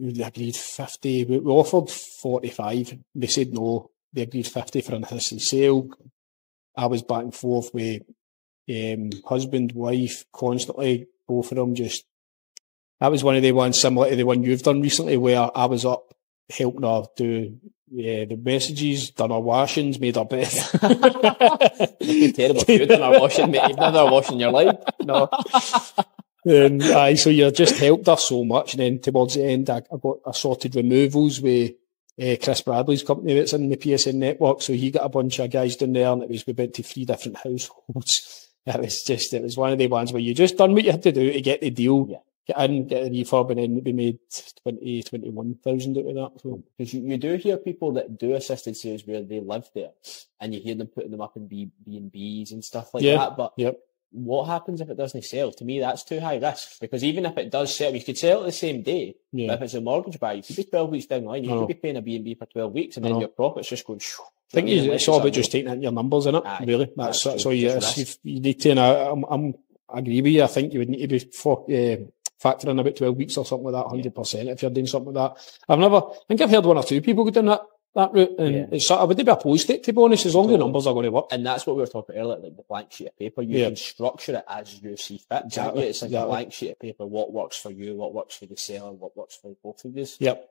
We agreed 50. We offered 45. They said no. They agreed 50 for an assisted sale. I was back and forth with husband, wife, constantly. Both of them just. That was one of the ones similar to the one you've done recently, where I was up helping her do the messages, done her washings, made her bed. Terrible. You've done her washing, mate. You've never done her washing in your life. No. So you just helped her so much, and then towards the end I sorted removals with Chris Bradley's company that's in the PSN network, so he got a bunch of guys down there, and we went to 3 different households. It was one of the ones where you just done what you had to do to get the deal, get in, get a refurb, and then we made 21,000 out of that. So. Because you do hear people that do assisted sales where they live there, and you hear them putting them up in B&Bs and stuff like that. But what happens if it doesn't sell? To me, that's too high risk, because even if it does sell, you could sell it the same day. But if it's a mortgage buy, you could be 12 weeks down the line. You could be paying a B&B for 12 weeks, and then your profits just going. I think it's all about just taking it in your numbers, isn't it? Really, that's all you need to. And I agree with you. I think you would need to be factoring about 12 weeks or something like that, 100%. If you're doing something like that, I think I've heard one or two people go down that route, and I wouldn't be opposed to it, to be honest, as long as the numbers are going to work. And that's what we were talking earlier, like the blank sheet of paper. You can structure it as you see fit. Exactly. It's like a blank sheet of paper. What works for you? What works for the seller? What works for both of you? Yep.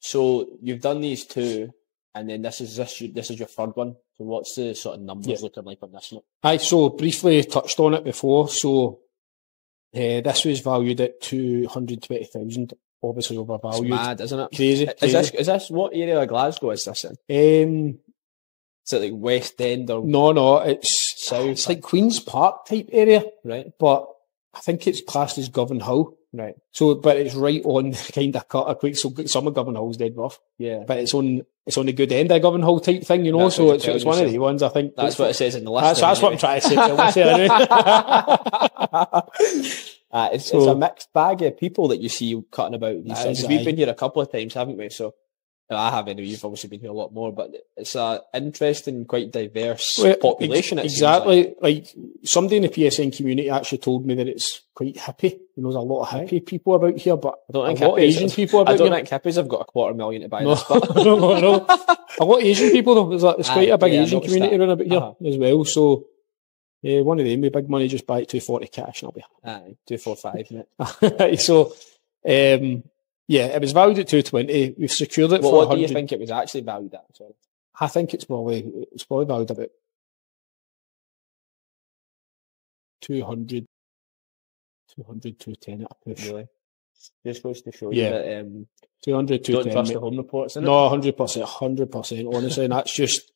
So you've done these two, and then this is your third one. So what's the sort of numbers looking like on this one? I so briefly touched on it before. So this was valued at 220,000. Obviously overvalued. It's mad, isn't it? Crazy. Is this what area of Glasgow is this in? Is it like West End or? No, it's south. It's like Queen's Park type area, right? But I think it's classed as Govanhill, right? So, but it's right on kind of cut a quick. So some of Govanhill's dead rough, but it's on the good end of Govanhill type thing, you know. That's so it's one of the ones I think. That's what it says in the list. That's what I'm trying to say. It's a mixed bag of people that you see cutting about these things. We've been here a couple of times, haven't we? So I haven't. You've obviously been here a lot more, but it's an interesting, quite diverse population. Exactly. Like somebody in the PSN community actually told me that it's quite hippie. You know, there's a lot of hippie people about here, but I don't think a lot of Asian people about here. I don't think hippies have got $250,000 to buy this. But no. A lot of Asian people though. There's quite a big Asian community around about here as well. So. One of them with big money just buy it 240 cash and I'll be happy. 245, mate. So, it was valued at 220. We've secured it for 100. What do you think it was actually valued at? Sorry. I think it's probably valued about 200, 210 at a push. Really? Just goes to show you that 200, 210. Don't trust the home reports, innit? No, 100%, honestly, and that's just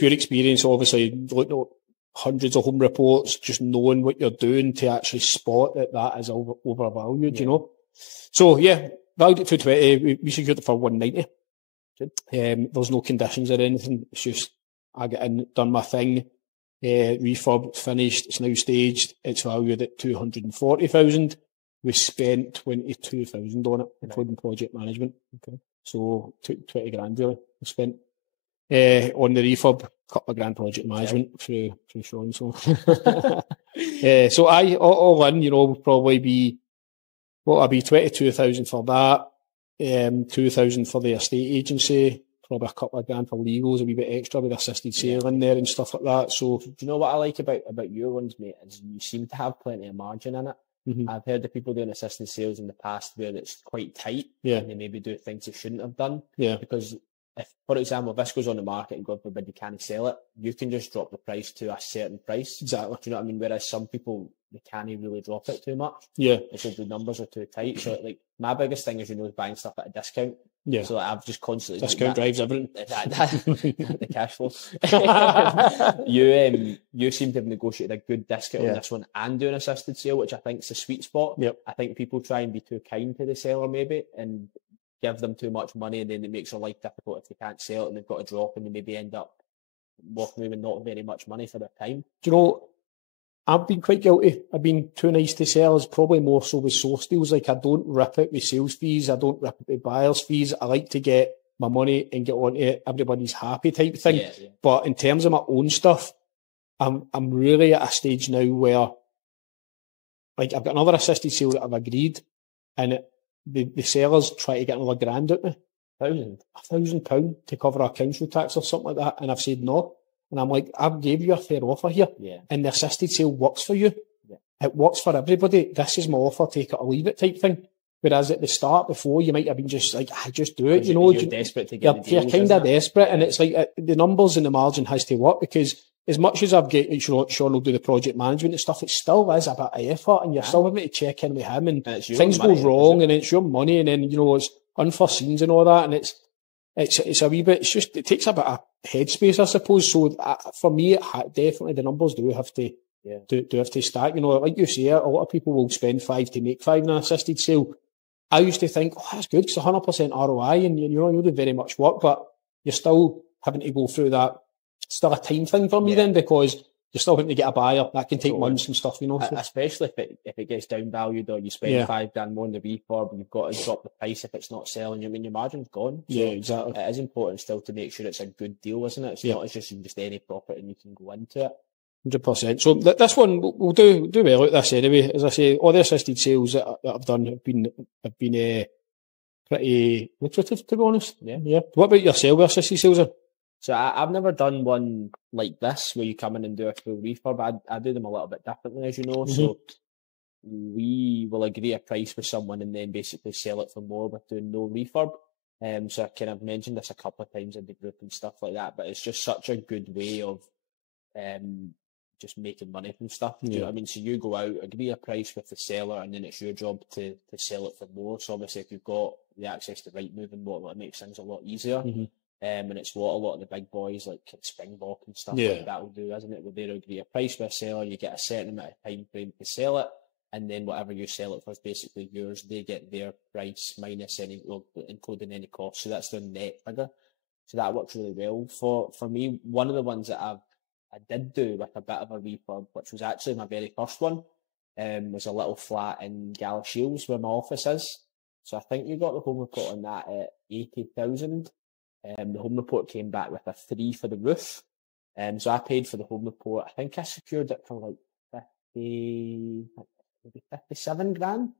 pure experience. Obviously, looking at hundreds of home reports, just knowing what you're doing to actually spot that is overvalued, you know. So valued at 220, we secured it for 190. There's no conditions or anything. It's just I get in, done my thing, refurb finished. It's now staged. It's valued at 240,000. We spent 22,000 on it, including project management. Okay, so 20 grand really we spent. On the refurb, couple of grand project management through Sean. So, so all in, you know, would probably be 22,000 for that, 2,000 for the estate agency, probably a couple of grand for legals, a wee bit extra with assisted sale in there and stuff like that. So, do you know what I like about your ones, mate? Is you seem to have plenty of margin in it. Mm-hmm. I've heard of people doing assisted sales in the past where it's quite tight, and they maybe do things they shouldn't have done, because. If, for example, this goes on the market and God forbid you can't sell it, you can just drop the price to a certain price. Exactly. Do you know what I mean? Whereas some people, they can't really drop it too much. Yeah. Because the numbers are too tight. So, like, my biggest thing is, you know, buying stuff at a discount. Yeah. So, like, I've just constantly... Discount drives everything. The cash flow. You seem to have negotiated a good discount on this one and do an assisted sale, which I think is the sweet spot. Yep. I think people try and be too kind to the seller, maybe, and give them too much money, and then it makes their life difficult if they can't sell it and they've got to drop and they maybe end up walking away with not very much money for their time. Do you know, I've been quite guilty. I've been too nice to sellers, probably more so with source deals. Like, I don't rip it with sales fees. I don't rip it with buyer's fees. I like to get my money and get on to it. Everybody's happy type thing. Yeah. But in terms of my own stuff, I'm really at a stage now where, like, I've got another assisted sale that I've agreed, and the sellers try to get another grand out of me. £1,000 to cover our council tax or something like that. And I've said no. And I'm like, I've gave you a fair offer here. Yeah. And the assisted sale works for you. Yeah. It works for everybody. This is my offer, take it or leave it type thing. Whereas at the start, before, you might have been just like, I just do it, you know. You're desperate to get the deals, you're kind of desperate. And it's like the numbers and the margin has to work, because as much as I've got, Sean will do the project management and stuff, it still is a bit of effort, and you're still having to check in with him, and things go wrong, and it's your money, and then, you know, it's unforeseens and all that, and it's a wee bit, it takes a bit of headspace, I suppose. So for me, definitely the numbers do have to do have to stack. You know, like you say, a lot of people will spend 5 to make 5 in an assisted sale. I used to think, oh, that's good because 100% ROI and you'll do very much work, but you're still having to go through that. It's still a time thing for me then, because you're still having to get a buyer. That can take months and stuff, you know. So. Especially if it gets downvalued or you spend $5,000 more in the refurb, you've got to drop the price if it's not selling. I mean, your margin's gone. So exactly. It is important still to make sure it's a good deal, isn't it? It's not just any profit and you can go into it. 100%. So this one we'll do well at this anyway. As I say, all the assisted sales that I've done have been pretty lucrative, to be honest. Yeah. What about yourself with assisted sales? So I've never done one like this where you come in and do a full refurb. I do them a little bit differently, as you know. So we will agree a price with someone and then basically sell it for more with doing no refurb. So I kind of mentioned this a couple of times in the group and stuff like that, but it's just such a good way of just making money from stuff. Do you know what I mean? So you go out, agree a price with the seller, and then it's your job to sell it for more. So obviously if you've got the access to Rightmove and whatnot, it makes things a lot easier. And it's what a lot of the big boys like Springbok and stuff like that will do, isn't it? Where they'll agree a price with a seller, you get a certain amount of time frame to sell it, and then whatever you sell it for is basically yours. They get their price minus any, well, including any cost. So that's their net figure. So that works really well for me. One of the ones that I did do with a bit of a refurb, which was actually my very first one, was a little flat in Galashiels where my office is. So I think you got the home report on that at 80,000. The home report came back with a 3 for the roof. So I paid for the home report. I think I secured it for like 57 grand.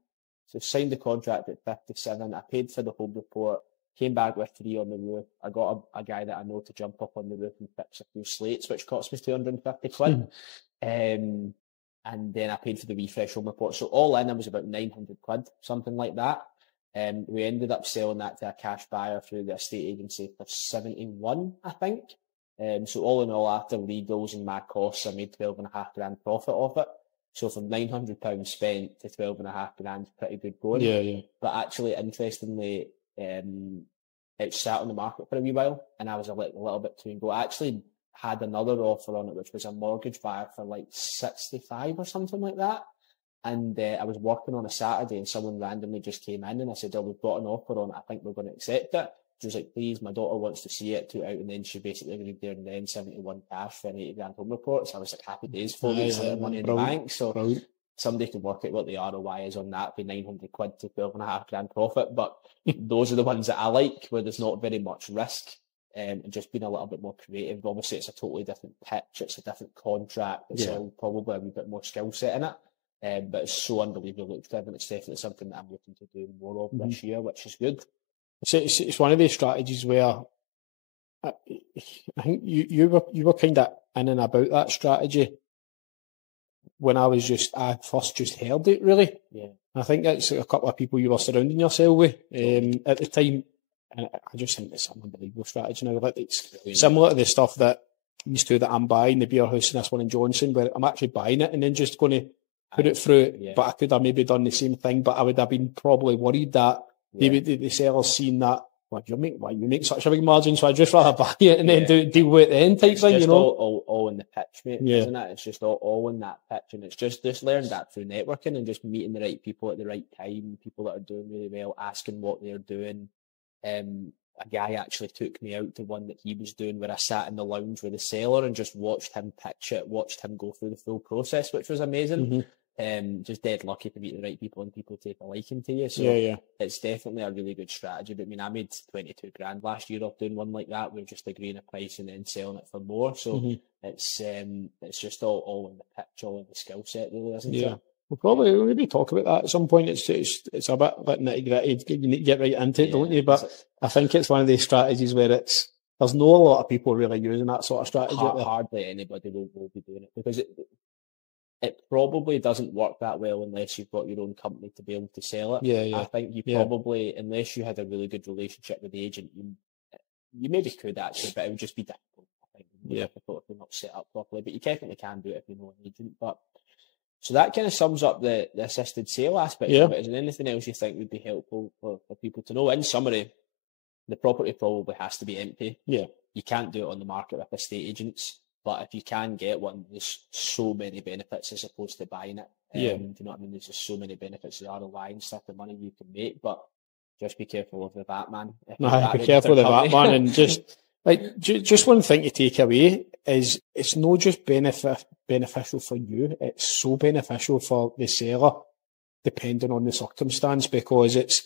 So signed the contract at 57. I paid for the home report. Came back with 3 on the roof. I got a guy that I know to jump up on the roof and fix a few slates, which cost me 250 quid. And then I paid for the refresh home report. So all in, it was about 900 quid, something like that. We ended up selling that to a cash buyer through the estate agency for 71, I think. So all in all, after legals and my costs, I made 12.5 grand profit off it. So from £900 spent to 12.5 grand, pretty good going. But actually, interestingly, it sat on the market for a wee while, and I was a little bit too and go. I actually had another offer on it, which was a mortgage buyer for like 65 or something like that. And I was working on a Saturday, and someone randomly just came in, and I said, "Oh, we've got an offer on it. I think we're going to accept it." She was like, "Please, my daughter wants to see it." Took it out, and then she basically agreed there and then 71 cash for an 80 grand home report. So I was like, happy days, 4 weeks later, money in the bank. So somebody can work out what the ROI is on that for 900 quid to 12.5 grand profit. But those are the ones that I like, where there's not very much risk, and just being a little bit more creative. Obviously, it's a totally different pitch. It's a different contract. It's all probably a wee bit more skill set in it. But it's so unbelievably lucrative, and it's definitely something that I'm looking to do more of this year, which is good. It's one of these strategies where I think you were kind of in and about that strategy when I first just heard it, really. I think it's a couple of people you were surrounding yourself with at the time, and I just think it's an unbelievable strategy now. It's similar to the stuff that these two that I'm buying, the beer house and this one in Johnson, where I'm actually buying it and then just going to put it through. But I could have maybe done the same thing, but I would have been probably worried that maybe the seller's seen that, you make such a big margin, so I'd just rather buy it and then deal with it then type thing, you know. All in the pitch, mate, isn't it? It's just all in that pitch, and it's just learn that through networking and just meeting the right people at the right time, people that are doing really well, asking what they're doing. A guy actually took me out to one that he was doing where I sat in the lounge with the seller and just watched him pitch it, watched him go through the full process, which was amazing. Just dead lucky to meet the right people and people take a liking to you. So it's definitely a really good strategy. But I mean, I made 22 grand last year off doing one like that. We're just agreeing a price and then selling it for more. So it's just all in the pitch, all in the skill set, really, isn't it? We'll maybe talk about that at some point. It's a bit nitty gritty. You need to get right into it, don't you? But I think it's one of these strategies where there's not a lot of people really using that sort of strategy. Hardly anybody will be doing it, because it probably doesn't work that well unless you've got your own company to be able to sell it. I think you probably, unless you had a really good relationship with the agent, you maybe could actually, but it would just be difficult. I think difficult if you're not set up properly. But you definitely can do it if you know an agent. But so that kind of sums up the assisted sale aspect of it. Is there anything else you think would be helpful for people to know? In summary, the property probably has to be empty. You can't do it on the market with estate agents. But if you can get one, there's so many benefits as opposed to buying it. Do you know what I mean? There's just so many benefits, the ROI and stuff, the money you can make. But just be careful of the VAT, man. Be careful of the VAT, man. And just one thing to take away is it's not just beneficial for you, it's so beneficial for the seller, depending on the circumstance, because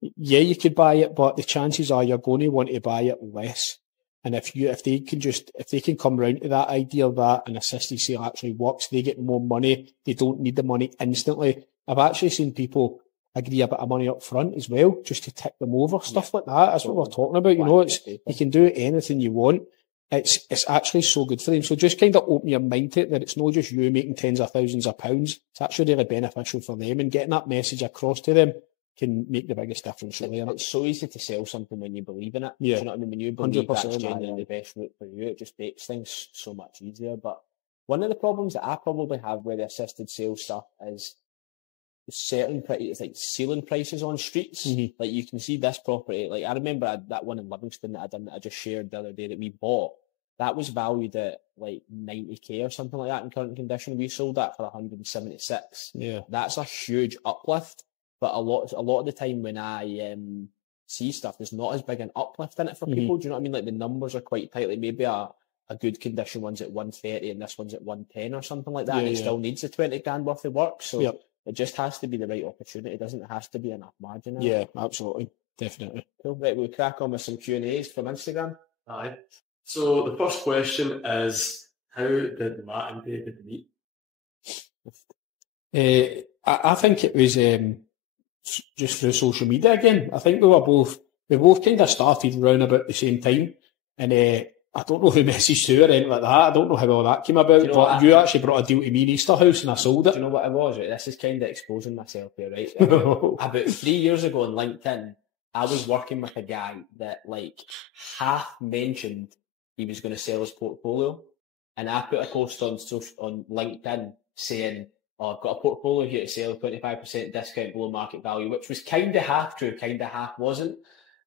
you could buy it, but the chances are you're going to want to buy it less. And if they can come round to that idea that an assisted sale actually works, they get more money, they don't need the money instantly. I've actually seen people agree a bit of money up front as well, just to tick them over, stuff like that. That's what we're talking about. You know, you can do anything you want. It's actually so good for them. So just kind of open your mind to it, that it's not just you making tens of thousands of pounds. It's actually really beneficial for them, and getting that message across to them can make the biggest difference, really. It's so easy to sell something when you believe in it. Yeah. Do you know what I mean? When you believe that's genuinely the best route for you, it just makes things so much easier. But one of the problems that I probably have with the assisted sales stuff is certain it's like ceiling prices on streets. Like you can see this property. Like I remember that one in Livingston that I just shared the other day that we bought. That was valued at like 90k or something like that in current condition. We sold that for 176. Yeah, that's a huge uplift. But a lot of the time when I see stuff, there's not as big an uplift in it for people. Do you know what I mean? Like the numbers are quite tight. Like maybe a good condition one's at 130 and this one's at 110 or something like that. And it still needs the 20 grand worth of work. So it just has to be the right opportunity. It has to be enough margin. Yeah, absolutely. Definitely. Cool. Right, we'll crack on with some Q&As from Instagram. Aye. So the first question is, how did Matt and David meet? I think it was just through social media again. I think we both kind of started around about the same time, and I don't know who messaged who or anything like that. I don't know how all that came about, you actually brought a deal to me in Easterhouse and I sold it. Do you know what it was? Right? This is kind of exposing myself here, right? About 3 years ago on LinkedIn, I was working with a guy that like half mentioned he was going to sell his portfolio, and I put a post on LinkedIn saying, "Oh, I've got a portfolio here to sell, 25% discount below market value," which was kind of half true, kind of half wasn't.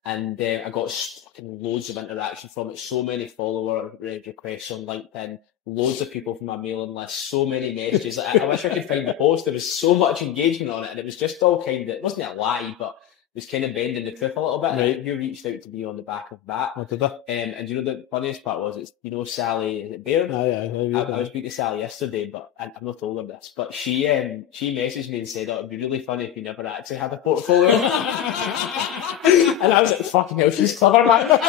And I got fucking loads of interaction from it, so many follower requests on LinkedIn, loads of people from my mailing list, so many messages. I wish I could find the post. There was so much engagement on it, and it was just all kind of, it wasn't a lie, but it was kind of bending the truth a little bit. Right. You reached out to me on the back of that. What did I? And you know the funniest part was, Sally, is it Baird? I was speaking to Sally yesterday, but I've not told her this, but she messaged me and said, "Oh, it'd be really funny if you never actually had a portfolio." And I was like, fucking hell, she's clever, man. But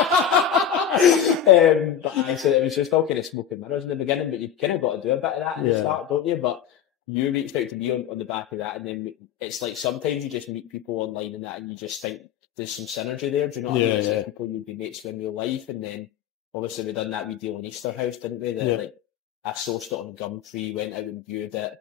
I said it was just all kind of smoke and mirrors in the beginning, but you've kind of got to do a bit of that at the start, don't you? But you reached out to me on the back of that, and then it's like sometimes you just meet people online and that, and you just think there's some synergy there. Do you know what I mean? It's like people you'd be mates with in real life, and then obviously we done that wee deal in Easterhouse, didn't we? That like I sourced it on Gumtree, went out and viewed it.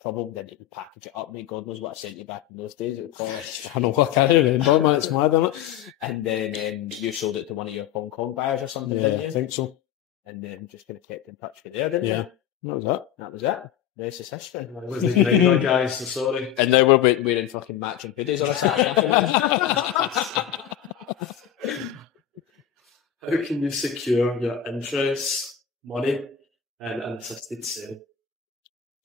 Probably didn't even package it up, mate. God knows what I sent you back in those days. It would cost. I know, I can't remember, man. It's mad, isn't it? And then you sold it to one of your Hong Kong buyers or something, didn't you? I think so. And then just kind of kept in touch with there, didn't you? Yeah, that was it. That was it. The rest is history. That was the night, guys. So sorry. And now we're wearing fucking matching hoodies on a Saturday afternoon. How can you secure your interest, money, and an assisted sale?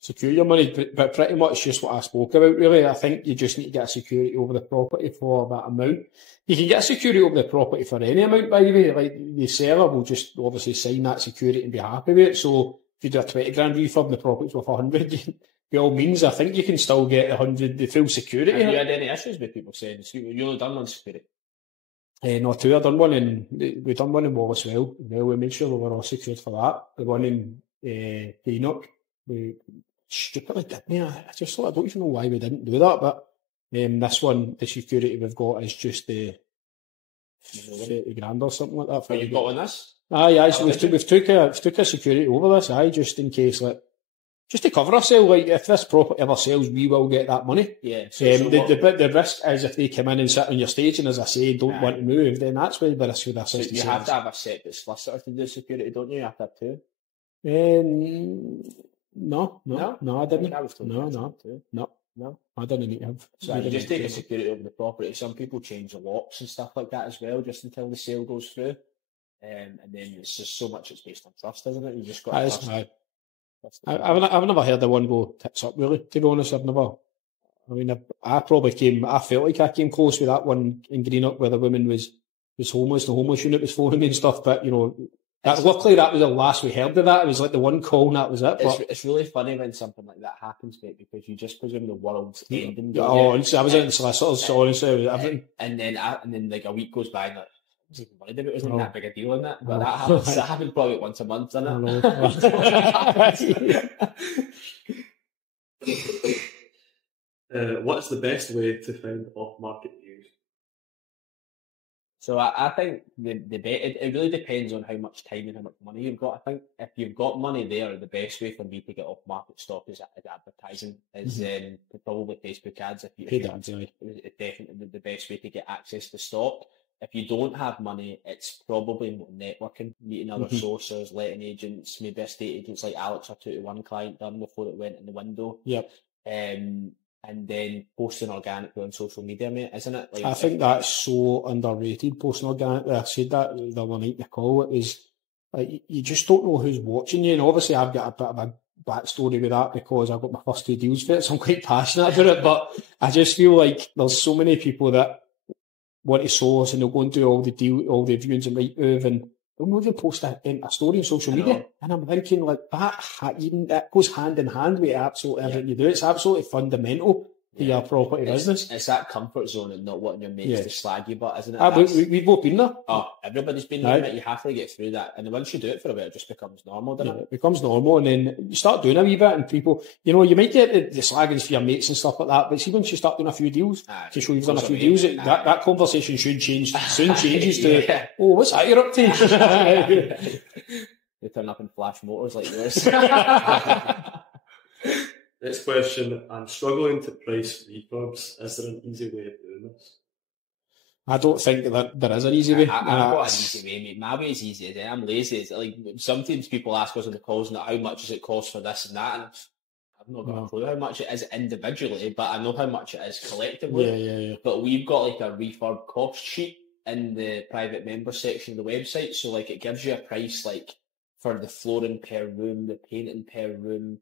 Secure your money, but pretty much just what I spoke about, really. I think you just need to get a security over the property for that amount. You can get a security over the property for any amount, by the way. Like, the seller will just obviously sign that security and be happy with it. So if you do a 20 grand refurb and the property's worth 100, by all means, I think you can still get the full security. Have you had any issues with people saying, you only done one security? No, two. I've done one we done one in Wallace-Well. We made sure we were all secured for that. The one in Greenock, we stupidly did, me. I just thought, I don't even know why we didn't do that, but this one, the security we've got is just the 30 grand or something like that. For you've got on this? Aye, so we've took a security over this, just in case, like, just to cover ourselves, like, if this property ever sells, we will get that money. Yeah. The risk is if they come in and sit on your stage and, as I say, don't want to move, then that's where the risk with assisted sales. You have to have a separate solicitor to do security, don't you? You have to have two. No, I didn't. I was told No, I didn't need to have. So you just take a security over the property. Some people change the locks and stuff like that as well, just until the sale goes through. and then it's just so much it's based on trust, isn't it? You just got to trust. I've never heard of one go tits up, really, to be honest. I've never. I mean, I felt like I came close with that one in Greenock where the woman was homeless, the homeless unit was phoning me and stuff, but, you know, luckily that was the last we heard of that. It was like the one call and that was it. But it's really funny when something like that happens, mate, because you just presume the world's ending. Honestly, I was in solicitors, honestly, everything. And then like a week goes by and like, I was even worried about it. It wasn't that big a deal in that. But that happened probably once a month, didn't it? What's the best way to find off-market views? So I think it really depends on how much time and how much money you've got. I think if you've got money there, the best way for me to get off market stock is advertising, probably Facebook ads. It's definitely the best way to get access to stock. If you don't have money, it's probably networking, meeting other sources, letting agents, maybe estate agents like Alex or 2-to-1 client done before it went in the window. Yep. And then posting organically on social media, mate, isn't it? I think that's so underrated, posting organically. I said that the other night in the call. It was like, you just don't know who's watching you. And obviously I've got a bit of a backstory with that because I got my first 2 deals for it, so I'm quite passionate about it. But I just feel like there's so many people that want to source and they'll go and do all the viewings and Rightmove and they'll even post a story on social media. And I'm thinking like that goes hand in hand with absolutely everything you do. It's absolutely fundamental to your property business. It's that comfort zone and not wanting your mates to slag you, but isn't it? We've both been there. Oh, everybody's been there, mate. You have to get through that. And once you do it for a bit, it just becomes normal, doesn't it? It becomes normal, and then you start doing a wee bit, and people, you know, you might get the slaggings for your mates and stuff like that, but see, once you start doing a few deals, to show you've done a few deals, that conversation soon changes to, oh, what's that you're up to? They turn up in flash motors like yours. Next question. I'm struggling to price refurbs. Is there an easy way of doing this? I don't think that there is an easy way. I've got an easy way, mate. My way is easy. I'm lazy. It's like sometimes people ask us on the calls, and how much does it cost for this and that, and I've not got a clue how much it is individually, but I know how much it is collectively. Yeah. But we've got like a refurb cost sheet in the private member section of the website, so like it gives you a price like for the flooring per room, the painting per room,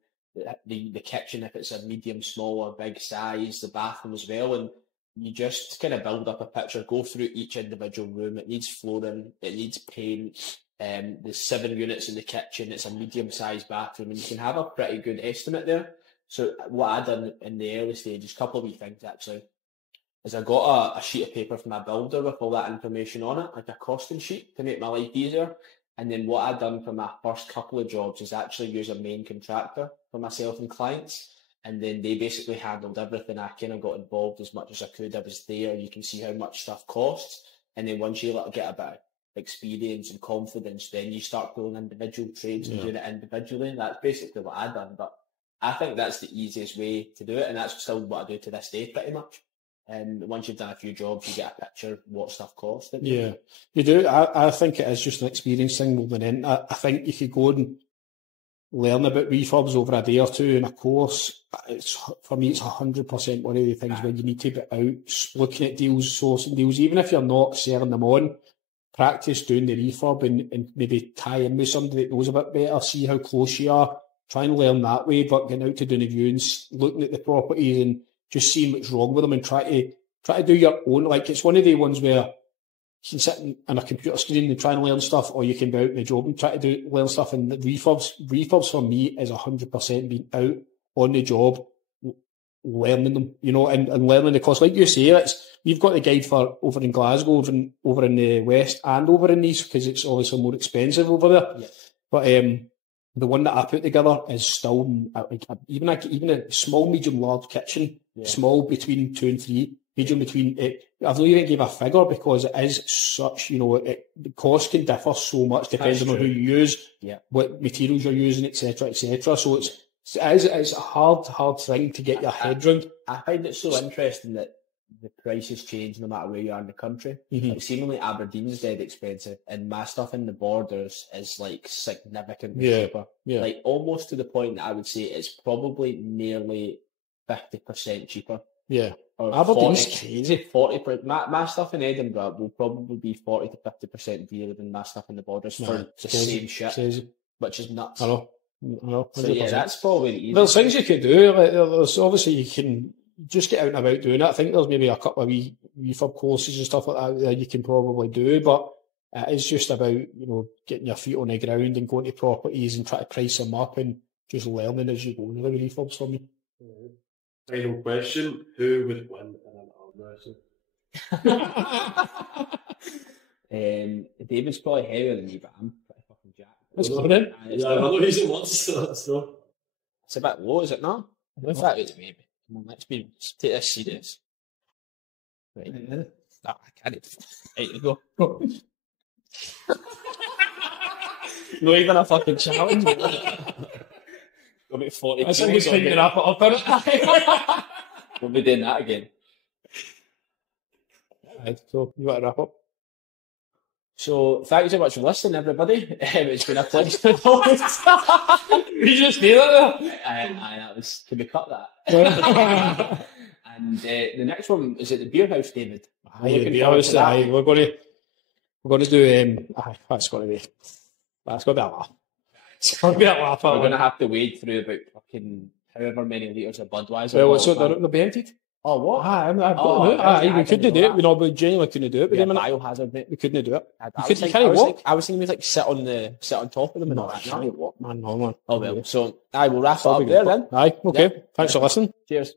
the kitchen if it's a medium, small or big size, the bathroom as well, and you just kind of build up a picture, go through each individual room. It needs flooring, it needs paint, there's 7 units in the kitchen, it's a medium-sized bathroom, and you can have a pretty good estimate there. So what I done in the early stages, a couple of wee things actually, is I got a sheet of paper from my builder with all that information on it, like a costing sheet to make my life easier. And then what I'd done for my first couple of jobs is actually use a main contractor for myself and clients. And then they basically handled everything. I kind of got involved as much as I could. I was there. You can see how much stuff costs. And then once you get a bit of experience and confidence, then you start pulling individual trades and doing it individually. That's basically what I've done. But I think that's the easiest way to do it. And that's still what I do to this day, pretty much. And once you've done a few jobs, you get a picture of what stuff costs. Yeah, you do. I think it is just an experience thing more than anything. I think you could go and learn about refurbs over a day or two in a course. For me, it's 100% one of the things where you need to be out looking at deals, sourcing deals, even if you're not selling them on. Practice doing the refurb and maybe tie in with somebody that knows a bit better, see how close you are, try and learn that way, but getting out to doing the viewings, looking at the properties and just seeing what's wrong with them and try to do your own. Like, it's one of the ones where you can sit on a computer screen and try and learn stuff, or you can be out in the job and try to learn stuff. And the refurbs for me is 100% being out on the job, learning them, you know, and learning the cost. Like you say, we've got the guide for over in Glasgow, over in the West and over in Nice, because it's obviously more expensive over there. Yeah. But the one that I put together is still even a small, medium, large kitchen, small between 2 and 3, medium between it. I've not even gave a figure because it is such, you know, the cost can differ so much depending on who you use, what materials you're using, etc., etc. So it's a hard thing to get your head round. I find it so interesting that the prices change no matter where you are in the country. Like, seemingly Aberdeen's dead expensive, and my stuff in the borders is like significantly cheaper. Yeah. Like almost to the point that I would say it's probably nearly 50% cheaper Yeah. Or Aberdeen's 40, crazy. 40%. My stuff in Edinburgh will probably be 40 to 50% dearer than my stuff in the Borders for the same shit, Crazy. which is nuts. I know. 100%. So yeah, that's probably the There's easiest. things you could do. Like, there's obviously you can just get out and about doing it. I think there's maybe a couple of wee refurb courses and stuff like that you can probably do, but it's just about, getting your feet on the ground and going to properties and try to price them up and just learning as you go. The refurbs for me. Final question: who would win in an arm wrestle? David's probably heavier than me, but I'm pretty fucking jacked. That's good, then. Yeah, I know he's in once, so. It's a bit low, is it not? I thought it was maybe. Come on, let's take this serious. Right. No, I can't. Right, you go. Not even a fucking challenge. Go about 40 I think it's thinking up it. We'll be doing that again. Right, so you want to wrap up? So, thank you so much for listening, everybody. It's been a pleasure. You just did that That was. Can we cut that? there? And the next one is at the beer house, David. Aye, the beer house. Aye, we're going to do. That's going to be a laugh. It's going to be a laugh. We're going to have to wade through about fucking however many litres of Budweiser. Well, so they're emptied. Oh, what? I've got we couldn't do it. We genuinely couldn't do it. Yeah, biohazard, mate. We couldn't do it. You can't walk. I was thinking we'd sit on top of them and all that. Can't walk, man. No, man. Oh well. So I will wrap it up there then. Aye, okay. Thanks for listening. Cheers.